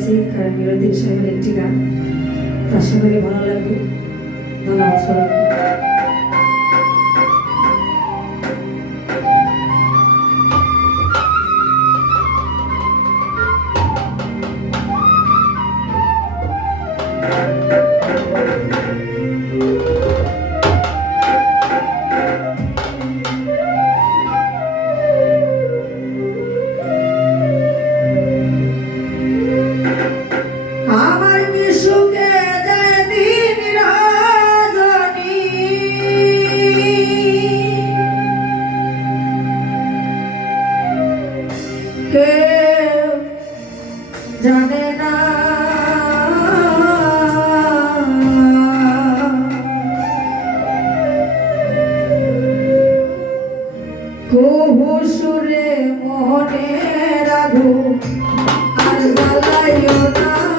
যাচ্ছি কারণ বিরোধী সাহেবের একটি গান। তার করি ভালো লাগবে। ধন্যবাদ সবাইকে। আমার কহু সুরে মোহনে রাঘু আর জ্বালাইও না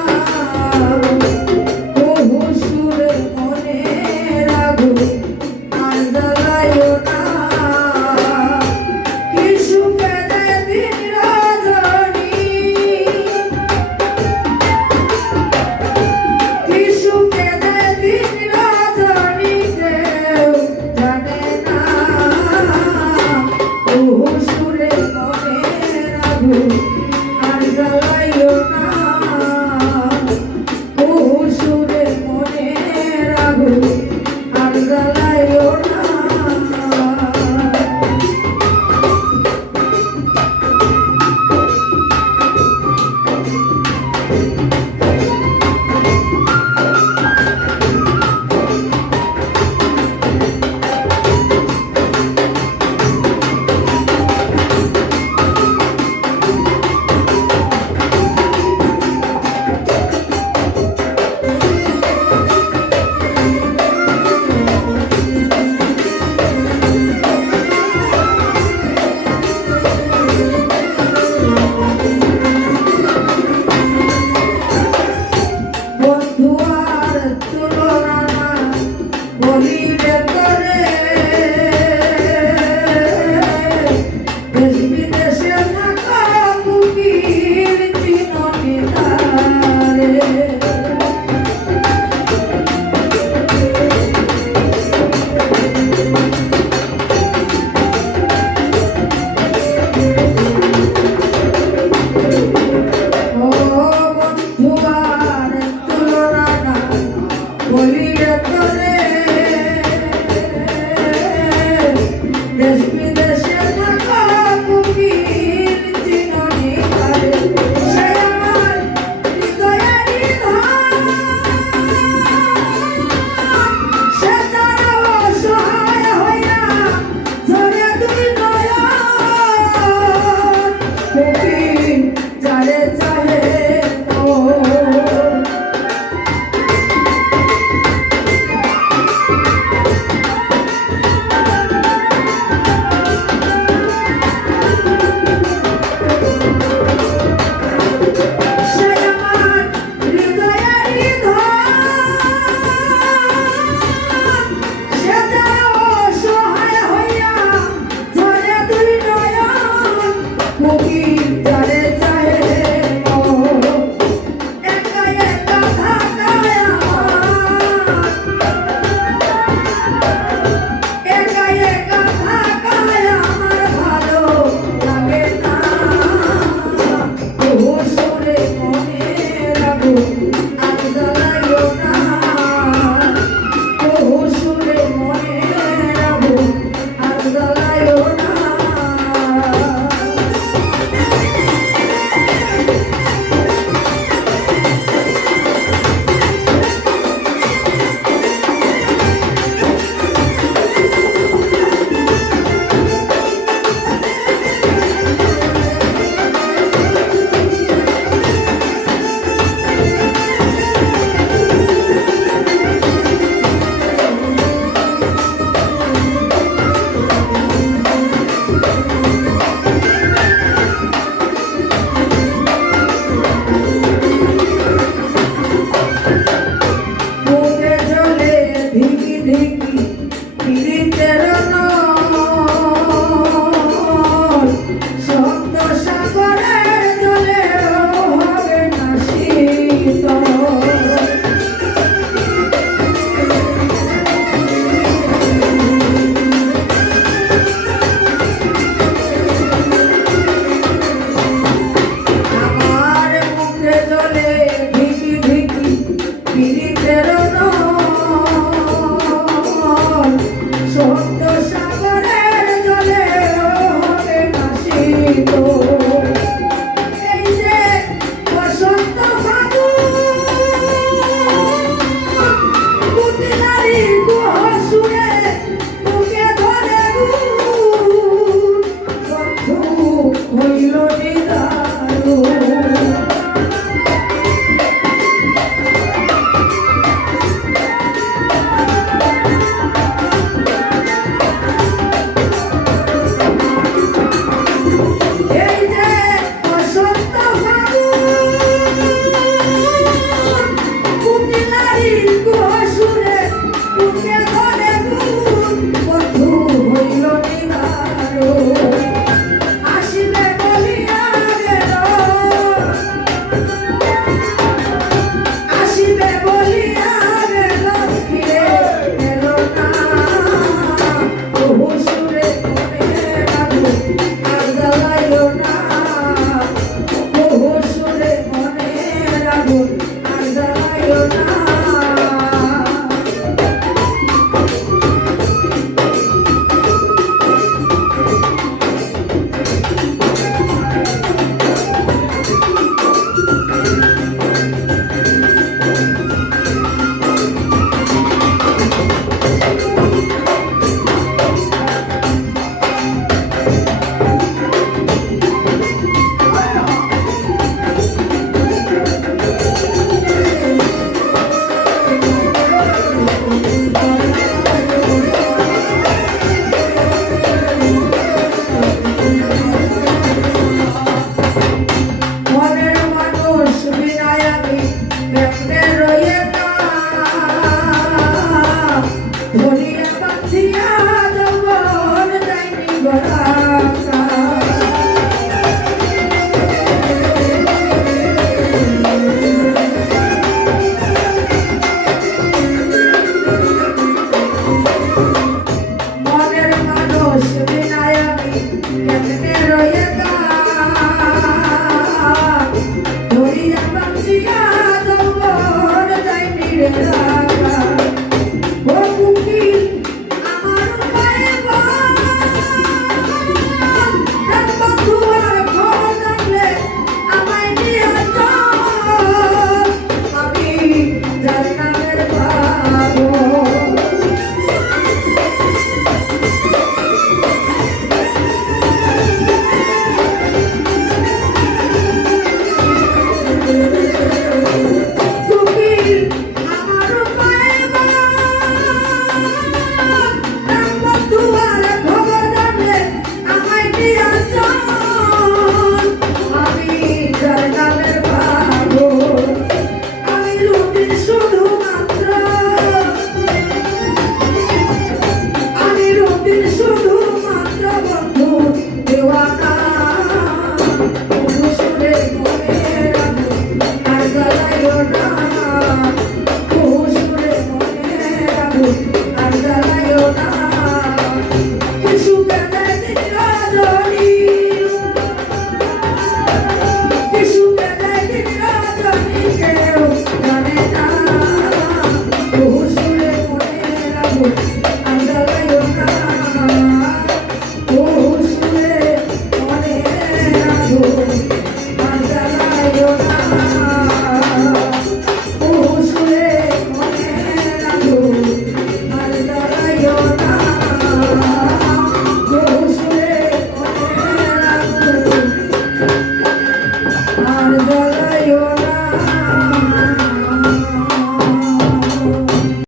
Will you, Lord Jesus?